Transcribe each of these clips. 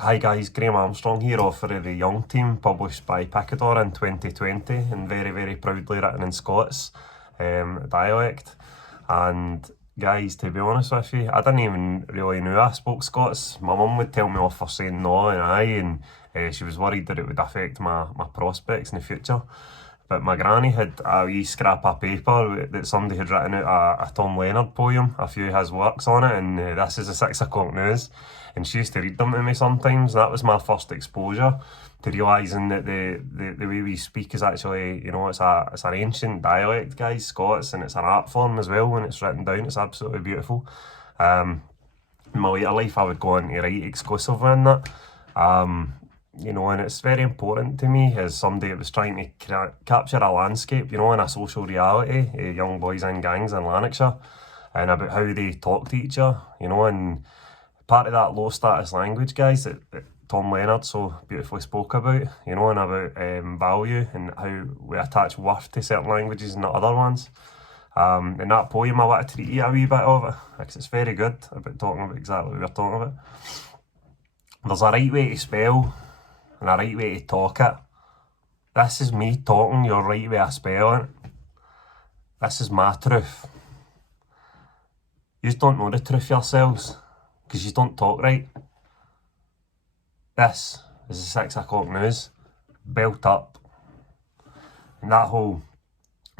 Hi guys, Graeme Armstrong here, author of The Young Team, published by Picador in 2020 and very proudly written in Scots dialect. And guys, to be honest with you, I didn't even really know I spoke Scots. My mum would tell me off for saying no and aye, and she was worried that it would affect my prospects in the future. But my granny had a wee scrap of paper that somebody had written out a Tom Leonard poem, a few of his works on it, and this is the 6 o'clock news. And she used to read them to me sometimes. That was my first exposure to realising that the way we speak is actually, it's an ancient dialect, guys, Scots, and it's an art form as well when it's written down. It's absolutely beautiful. In my later life, I would go on to write exclusively in that. And it's very important to me as somebody that was trying to capture a landscape, in a social reality, young boys in gangs in Lanarkshire, and about how they talk to each other, and part of that low status language, guys, that Tom Leonard so beautifully spoke about, and about value and how we attach worth to certain languages and not other ones. In that poem, I wanted to read a wee bit of it, because it's very good about talking about exactly what we're talking about. There's a right way to spell and a right way to talk it. This is me talking your right way of spelling it. This is my truth. You don't know the truth yourselves, because you don't talk right. This is the 6 o'clock news, built up. And that whole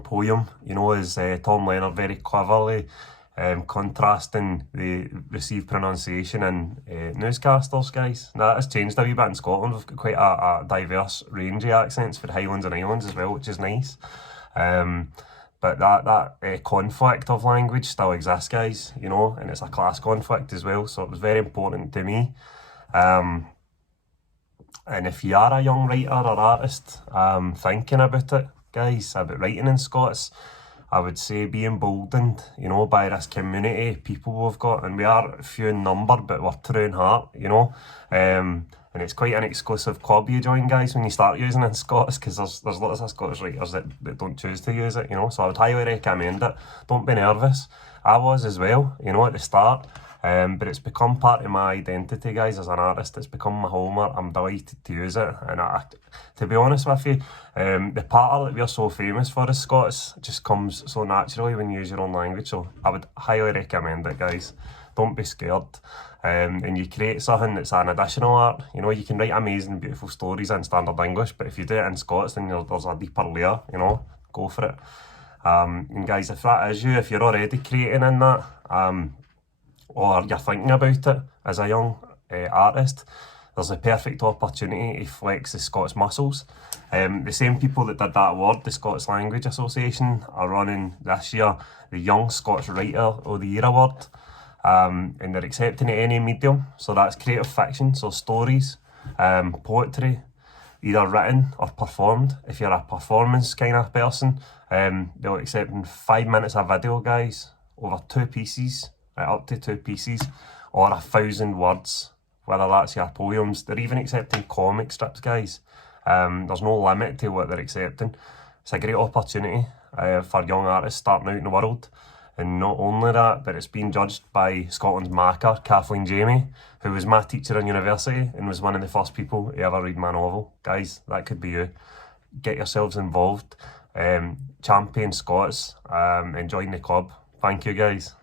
poem, is Tom Leonard very cleverly contrasting the received pronunciation and newscasters, guys. Now, that has changed a wee bit in Scotland. We've got quite a diverse range of accents for Highlands and Islands as well, which is nice. But that conflict of language still exists, guys, and it's a class conflict as well, so it was very important to me. And if you are a young writer or artist thinking about it, guys, about writing in Scots, I would say be emboldened, by this community of people we've got, and we are few in number, but we're true in heart, and it's quite an exclusive club you join, guys, when you start using it in Scots, because there's lots of Scottish writers that don't choose to use it, so I would highly recommend it. Don't be nervous. I was as well, at the start. But it's become part of my identity, guys, as an artist. It's become my hallmark. I'm delighted to use it. And to be honest with you, the patter that we're so famous for as Scots just comes so naturally when you use your own language. So I would highly recommend it, guys. Don't be scared. And you create something that's an additional art. You can write amazing, beautiful stories in standard English, but if you do it in Scots, then there's a deeper layer, go for it. And guys, if that is you, if you're already creating in that, or you're thinking about it as a young artist, there's a perfect opportunity to flex the Scots muscles. The same people that did that award, the Scots Language Association, are running this year the Young Scots Writer of the Year award, and they're accepting it any medium, so that's creative fiction, so stories, poetry, either written or performed. If you're a performance kind of person, they'll accept in 5 minutes of video, guys, over 2 pieces, up to 2 pieces, or 1,000 words, whether that's your poems. They're even accepting comic strips, guys. There's no limit to what they're accepting. It's a great opportunity for young artists starting out in the world. And not only that, but it's been judged by Scotland's Macker, Kathleen Jamie, who was my teacher in university and was one of the first people to ever read my novel. Guys, that could be you. Get yourselves involved, champion Scots, and join the club. Thank you, guys.